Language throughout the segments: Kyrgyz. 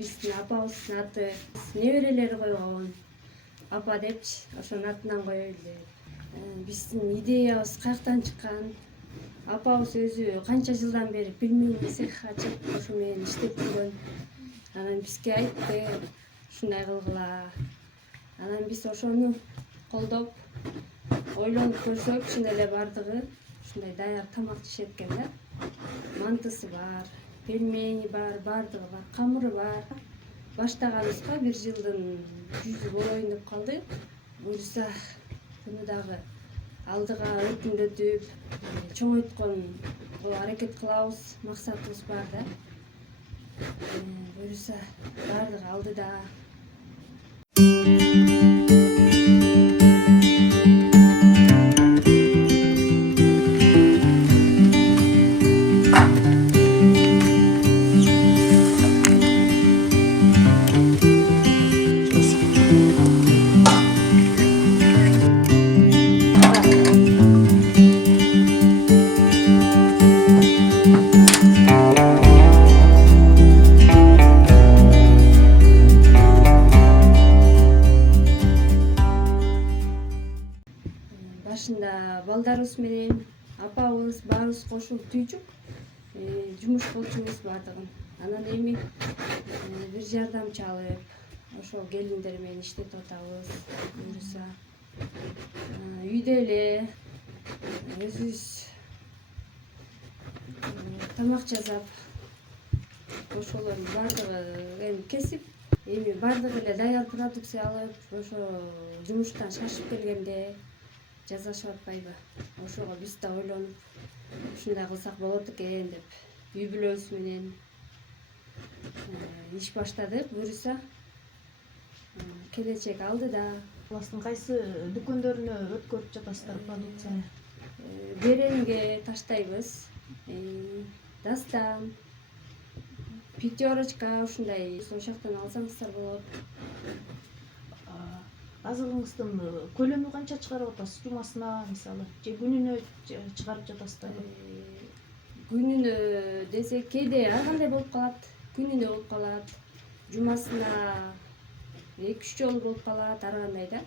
биздин апабыздын аты неберелери койгон. Апа депчи, ошонун атынан коелу деп. Биздин идеябыз каяктан чыккан? Апабыз өзү канча жылдан бери пельмени цех ачып, ошо менен иштеп жүргөн. Анан бизге айтты, ушундай кылгыла. Анан биз ошону колдоп, ойлонуп көрсөк, чын эле бардыгы ушундай даяр тамак жешет экен да. Мантысы бар, пельмени бар, бардыгы бар, камыры бар. Баштаганыбызга 1 жылдын жүзү болоюн деп калды. Буюрса буну дагы алдыга өркүндөтүп, чоңойтконго аракет кылабыз, максатыбыз бар да. Буюрса бардыгы алдыда. Башында балдарыбыз менен апабыз баарыбыз кошулуп түйчүк жумуш кылчубуз бардыгын. Анан эми бир жардамчы алып, ошол келиндер менен иштетип атабыз. Буюрса үйдө эле өзүбүз тамак жасап, ошолордун бардыгы эми кесип, эми бардыгы эле даяр продукция алып, ошо жумуштан шашып келгенде жазашып атпайбы? Ошого биз да ойлонуп, ушундай кылсак болот экен деп үй бүлөбүз менен иш баштадык. Буюрса келечек алдыда. Каластын кайсы дүкөндөрүнө өткөрүп жатасыздар продукцияны? Беренге таштайбыз, Дастан, Пятерочка, ушундай ошол жактан алсаңыздар болот. Азыгыңыздын көлөмү канча чыгарып атасыз жумасына, мисалы, же күнүнө чыгарып жатасыздарбы? Күнүнө десек, кээде ар кандай болуп калат, күнүнө болуп калат, жумасына 2-3 жолу болуп калат, ар кандай да.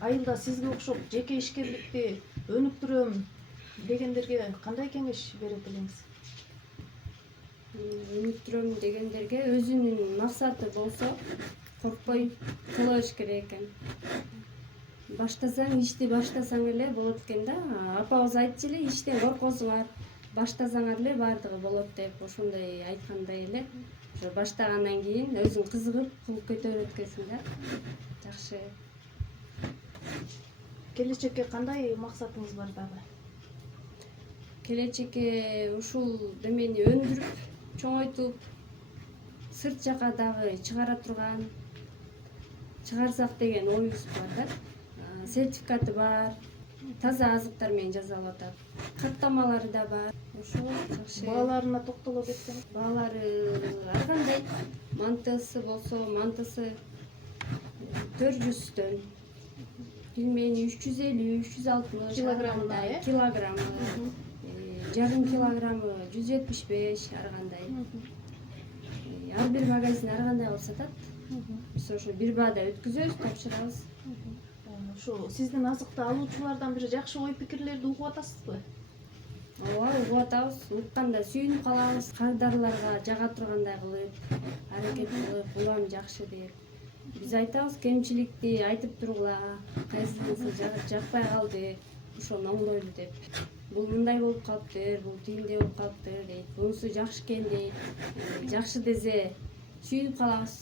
Айылда сизге окшоп жеке ишкерликти өнүктүрөм дегендерге кандай кеңеш берет элеңиз? Өнүктүрөм дегендерге өзүнүн максаты болсо, коркпой кылыш керек экен. Баштасаң, ишти баштасаң эле болот экен да. Апабыз айтчу эле, иштен коркосуңар, баштасаңар эле бардыгы болот деп, ошондой айткандай эле. Ошо баштагандан кийин өзүң кызыгып кылып кете берет экенсиң да. Жакшы. Келечекке кандай максатыңыз бар дагы? Келечекке ушул демени өндүрүп, чоңойтуп, сырт жака дагы чыгара турган, чыгарсак деген оюбуз бар да. Сертификаты бар, таза азыктар менен жасалып атат. Каттамалары да бар. Ошол жакшы. Бааларына токтоло кетсең? Баалары ар кандай. Мантысы болсо, мантысы 400төн, пельмени 350-360 килограммына, килограммы, жарым килограммы 175 ар кандай. Ар бир магазин ар кандай кылып сатат. Биз ошо бир баада өткүзөбүз, тапшырабыз. Ошо сиздин азыкты алуучулардан бир жакшы ой пикирлерди угуп атасызбы? Ооба, угуп атабыз. Укканда сүйүнүп калабыз. Кардарларга жага тургандай кылып, аракет кылып, улам жакшы деп. Биз айтабыз, кемчиликти айтып тургула, кайсынысы жакпай калды, ошону оңдойлу деп. Бул мындай болуп калыптыр, бул тигиндей болуп калыптыр дейт. Бунусу жакшы экен дейт. Жакшы десе сүйүнүп калабыз.